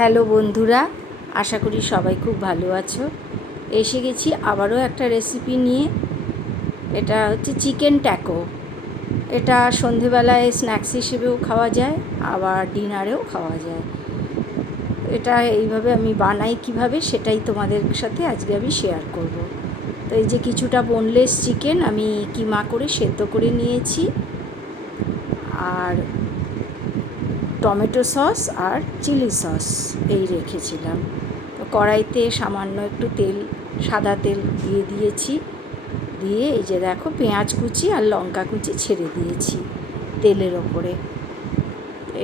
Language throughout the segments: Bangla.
হ্যালো বন্ধুরা, আশা করি সবাই খুব ভালো আছো। এসে গেছি আবারও একটা রেসিপি নিয়ে। এটা হচ্ছে চিকেন ট্যাকো। এটা সন্ধেবেলায় স্ন্যাক্স হিসেবেও খাওয়া যায়, আবার ডিনারেও খাওয়া যায়। এটা এইভাবে আমি বানাই কিভাবে, সেটাই তোমাদের সাথে আজকে আমি শেয়ার করব। তো এই যে কিছুটা বোনলেস চিকেন আমি কিমা করে সেদ্ধ করে নিয়েছি, আর টমেটো সস আর চিলি সস এই রেখেছিলাম। তো কড়াইতে সামান্য একটু তেল, সাদা তেল দিয়ে দিয়েছি। দিয়ে এই যে দেখো পেঁয়াজ কুচি আর লঙ্কা কুচি ছেড়ে দিয়েছি তেলের ওপরে।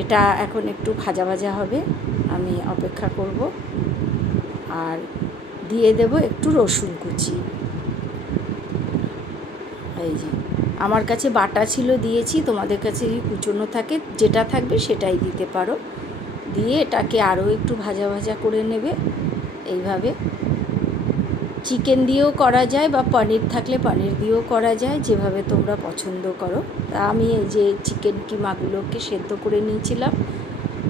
এটা এখন একটু ভাজা ভাজা হবে, আমি অপেক্ষা করব। আর দিয়ে দেব একটু রসুন কুচি। এই যে আমার কাছে বাটা ছিল দিয়েছি, তোমাদের কাছে যদি কুচনো থাকে যেটা থাকবে সেটাই দিতে পারো। দিয়ে এটাকে আরও একটু ভাজা ভাজা করে নেবে। এইভাবে চিকেন দিয়েও করা যায় বা পনির থাকলে পনির দিয়েও করা যায়, যেভাবে তোমরা পছন্দ করো। তা আমি এই যে চিকেন কিমাগুলোকে সেদ্ধ করে নিয়েছিলাম,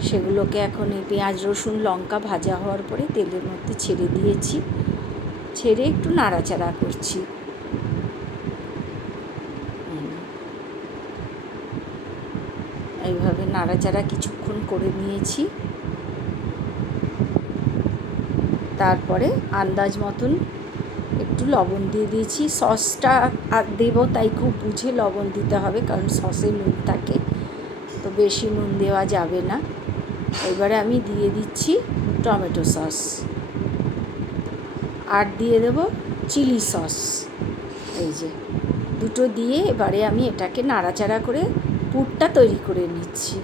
সেগুলোকে এখন এই পেঁয়াজ রসুন লঙ্কা ভাজা হওয়ার পরে তেলের মধ্যে ছেড়ে দিয়েছি। ছেড়ে একটু নাড়াচাড়া করছি। এইভাবে নাড়াচাড়া কিছুক্ষণ করে নিয়েছি। তারপরে আন্দাজ মতন একটু লবণ দিয়ে দিয়েছি। সসটা আর দেবো, তাই খুব বুঝে লবণ দিতে হবে, কারণ সসে নুন থাকে, তো বেশি নুন দেওয়া যাবে না। এবারে আমি দিয়ে দিচ্ছি টমেটো সস, আর দিয়ে দেব চিলি সস। এই যে দুটো দিয়ে এবারে আমি এটাকে নাড়াচাড়া করে পুরটা তৈরি করে নিচ্ছি।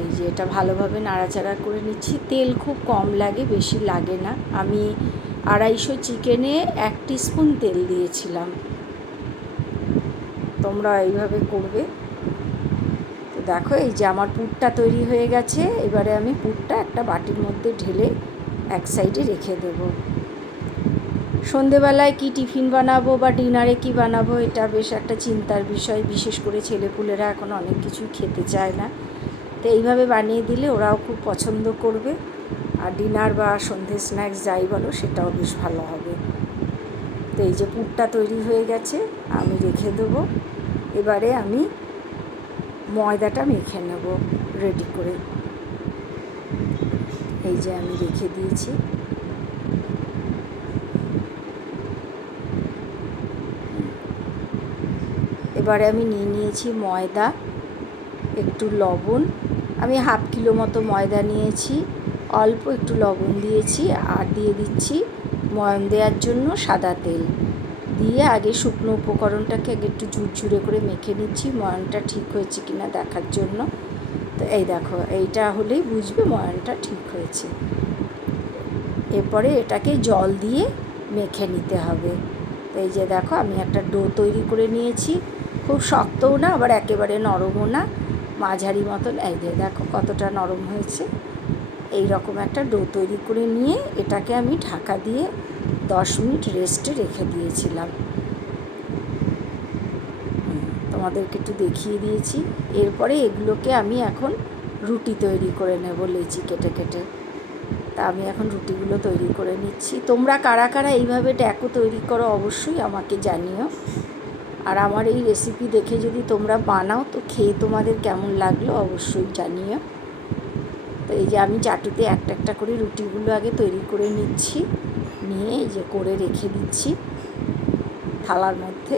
এই যে এটা ভালোভাবে নাড়াচাড়া করে নিচ্ছি। তেল খুব কম লাগে, বেশি লাগে না। আমি 250 চিকেনে 1 টিস্পুন তেল দিয়েছিলাম। তোমরা এইভাবে করবে। তো দেখো এই যে আমার পুরটা তৈরি হয়ে গেছে। এবারে আমি পুরটা একটা বাটির মধ্যে ঢেলে এক সাইডে রেখে দেব। সন্ধেবেলায় কি টিফিন বানাবো বা ডিনারে কি বানাবো, এটা বেশ একটা চিন্তার বিষয়। বিশেষ করে ছেলেপুলেরা এখন অনেক কিছুই খেতে চায় না, তো এইভাবে বানিয়ে দিলে ওরাও খুব পছন্দ করবে। আর ডিনার বা সন্ধে স্ন্যাক্স যাই বলো, সেটাও বেশ ভালো হবে। তো এই যে পুরটা তৈরি হয়ে গেছে, আমি রেখে দেবো। এবারে আমি ময়দাটা মেখে নেব রেডি করে। এই যে আমি রেখে দিয়েছি। এবারে আমি নিয়েছি ময়দা, একটু লবণ। আমি 1/2 কিলো মতো ময়দা নিয়েছি, অল্প একটু লবণ দিয়েছি, আর দিয়ে দিচ্ছি ময়ান দেওয়ার জন্য সাদা তেল। দিয়ে আগে শুকনো উপকরণটাকে আগে একটু ঝুরঝুরে করে মেখে নিচ্ছি, ময়ানটা ঠিক হয়েছে কিনা দেখার জন্য। তো এই দেখো, এইটা হলেই বুঝবে ময়ানটা ঠিক হয়েছে। এরপরে এটাকে জল দিয়ে মেখে নিতে হবে। তো এই যে দেখো, আমি একটা ডো তৈরি করে নিয়েছি। খুব শক্তও না, আবার একেবারে নরমও না, মাঝারি মতন। এই যে দেখো কতটা নরম হয়েছে। এই রকম একটা ডো তৈরি করে নিয়ে এটাকে আমি ঢাকা দিয়ে 10 মিনিট রেস্টে রেখে দিয়েছিলাম। তোমাদেরকে একটু দেখিয়ে দিয়েছি। এরপরে এগুলোকে আমি এখন রুটি তৈরি করে নেব, লেচি কেটে কেটে। তা আমি এখন রুটিগুলো তৈরি করে নিচ্ছি। তোমরা কারা কারা এইভাবে ট্যাকো তৈরি করো অবশ্যই আমাকে জানিও। আর আমার এই রেসিপি দেখে যদি তোমরা বানাও, তো খেয়ে তোমাদের কেমন লাগলো অবশ্যই জানিও। তো এই যে আমি চাটুতে একটা একটা করে রুটিগুলো আগে তৈরি করে নিচ্ছি, নিয়ে এই যে করে রেখে দিচ্ছি থালার মধ্যে।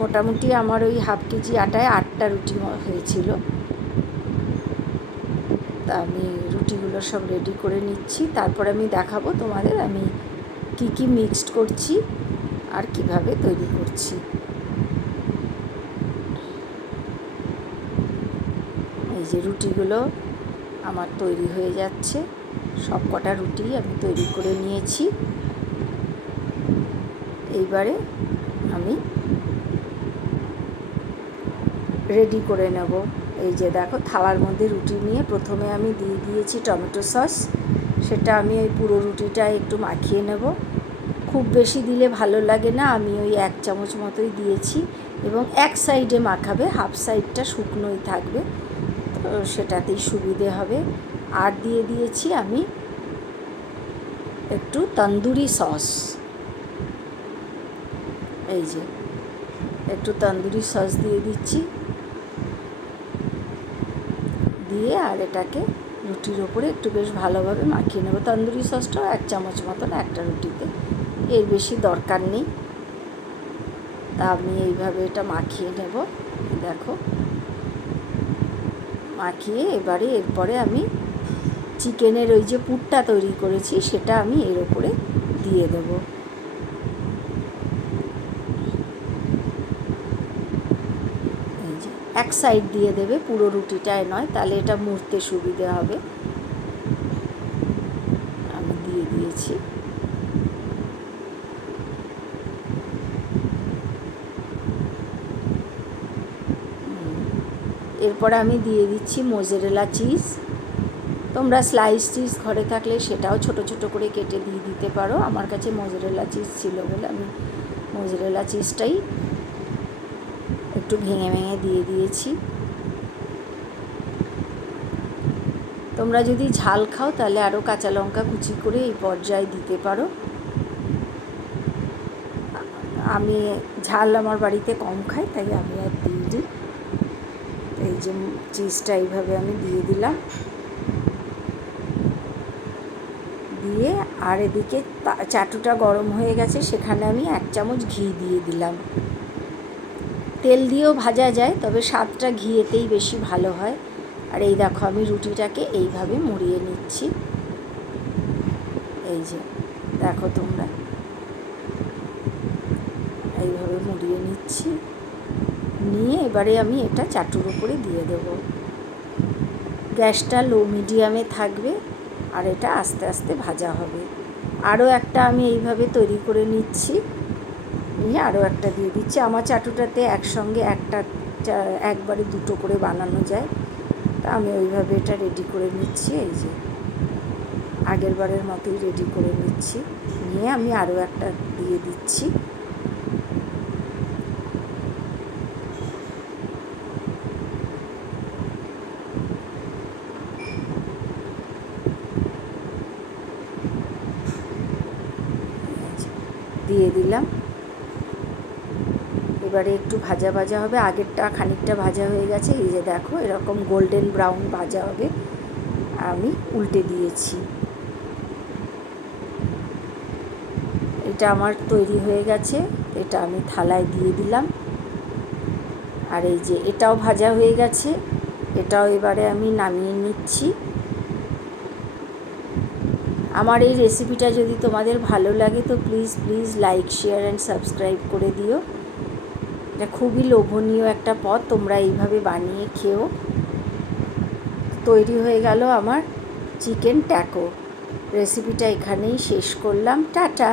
মোটামুটি আমার ওই 1/2 কেজি আটায় 8টা রুটি হয়েছিল। তা আমি রুটিগুলো সব রেডি করে নিচ্ছি, তারপর আমি দেখাবো তোমাদের আমি কি কি মিক্সড করছি আর কিভাবে তৈরি করছি। এই যে রুটিগুলো আমার তৈরি হয়ে যাচ্ছে। সব কটা রুটি আমি তৈরি করে নিয়েছি। এইবারে আমি রেডি করে নেব। এই যে দেখো, থালার মধ্যে রুটি নিয়ে প্রথমে আমি দিয়ে দিয়েছি টমেটো সস। সেটা আমি ওই পুরো রুটিটায় একটু মাখিয়ে নেব। খুব বেশি দিলে ভালো লাগে না, আমি ওই 1 চামচ মতোই দিয়েছি। এবং এক সাইডে মাখাবে, হাফ সাইডটা শুকনোই থাকবে, তো সেটাতেই সুবিধে হবে। আর দিয়ে দিয়েছি আমি একটু তন্দুরি সস, এই যে একটু তন্দুরি সস দিয়ে দিচ্ছি, দিয়ে আর এটাকে রুটির ওপরে একটু বেশ ভালোভাবে মাখিয়ে নেব। তন্দুরি সসটাও 1 চামচ মতন একটা রুটিতে, এর বেশি দরকার নেই। তা আমি এইভাবে এটা মাখিয়ে নেব, দেখো মাখিয়ে এবারে এরপরে আমি চিকেনের ওই যে পুরটা তৈরি করেছি সেটা আমি এর ওপরে দিয়ে দেব। এই যে এক সাইড দিয়ে দেবে, পুরো রুটিটায় নয়, তাহলে এটা মুড়তে সুবিধে হবে। আমি দিয়ে দিয়েছি। এরপরে আমি দিয়ে দিচ্ছি মোজারেলা চিজ। তোমরা স্লাইস চিজ ঘরে থাকলে সেটাও ছোট ছোট করে কেটে দিয়ে দিতে পারো। আমার কাছে মোজারেলা চিজ ছিল বলে আমি মোজারেলা চিজটাই একটু ভেঙে ভেঙে দিয়ে দিয়েছি। তোমরা যদি ঝাল খাও তাহলে আরও কাঁচা লঙ্কা কুচি করে এই পর্যায়ে দিতে পারো। আমি ঝাল আমার বাড়িতে কম খাই, তাই আমি আর দিই। এই যে চিজটা এইভাবে আমি দিয়ে দিলাম, দিয়ে আর এদিকে চাটুটা গরম হয়ে গেছে, সেখানে আমি 1 চামচ ঘি দিয়ে দিলাম। তেল দিয়েও ভাজা যায়, তবে স্বাদটা ঘিয়েতেই বেশি ভালো হয়। আর এই দেখো আমি রুটিটাকে এইভাবে মুড়িয়ে নিচ্ছি, এই যে দেখো তোমরা এইভাবে মুড়িয়ে নিচ্ছি, নিয়ে এবারে আমি এটা চাটুর উপরে দিয়ে দেবো। গ্যাসটা লো মিডিয়ামে থাকবে আর এটা আস্তে আস্তে ভাজা হবে। আরও একটা আমি এইভাবে তৈরি করে নিচ্ছি, নিয়ে আরও একটা দিয়ে দিচ্ছি। আমার চাটুটাতে একসঙ্গে একবারে 2টো করে বানানো যায়, তা আমি ওইভাবে এটা রেডি করে নিচ্ছি। এই যে আগের বারের মতোই রেডি করে নিচ্ছি, নিয়ে আমি আরও একটা দিয়ে দিচ্ছি। দিয়ে দিলাম। এবারে একটু ভাজা ভাজা হবে, আগেরটা খানিকটা ভাজা হয়ে গেছে, এই যে দেখো এরকম গোল্ডেন ব্রাউন ভাজা হবে। আমি উল্টে দিয়েছি। এটা আমার তৈরি হয়ে গেছে, এটা আমি থালায় দিয়ে দিলাম। আর এই যে এটাও ভাজা হয়ে গেছে, এটাও এবারে আমি নামিয়ে নিচ্ছি। আমার এই রেসিপিটা যদি তোমাদের ভালো লাগে তো please like, share and subscribe করে দিও। এটা খুবই লোভনীয় একটা পদ, তোমরা এইভাবে বানিয়ে খেও। তৈরি হয়ে গেল আমার চিকেন ট্যাকো। রেসিপিটা এখানেই শেষ করলাম, টাটা।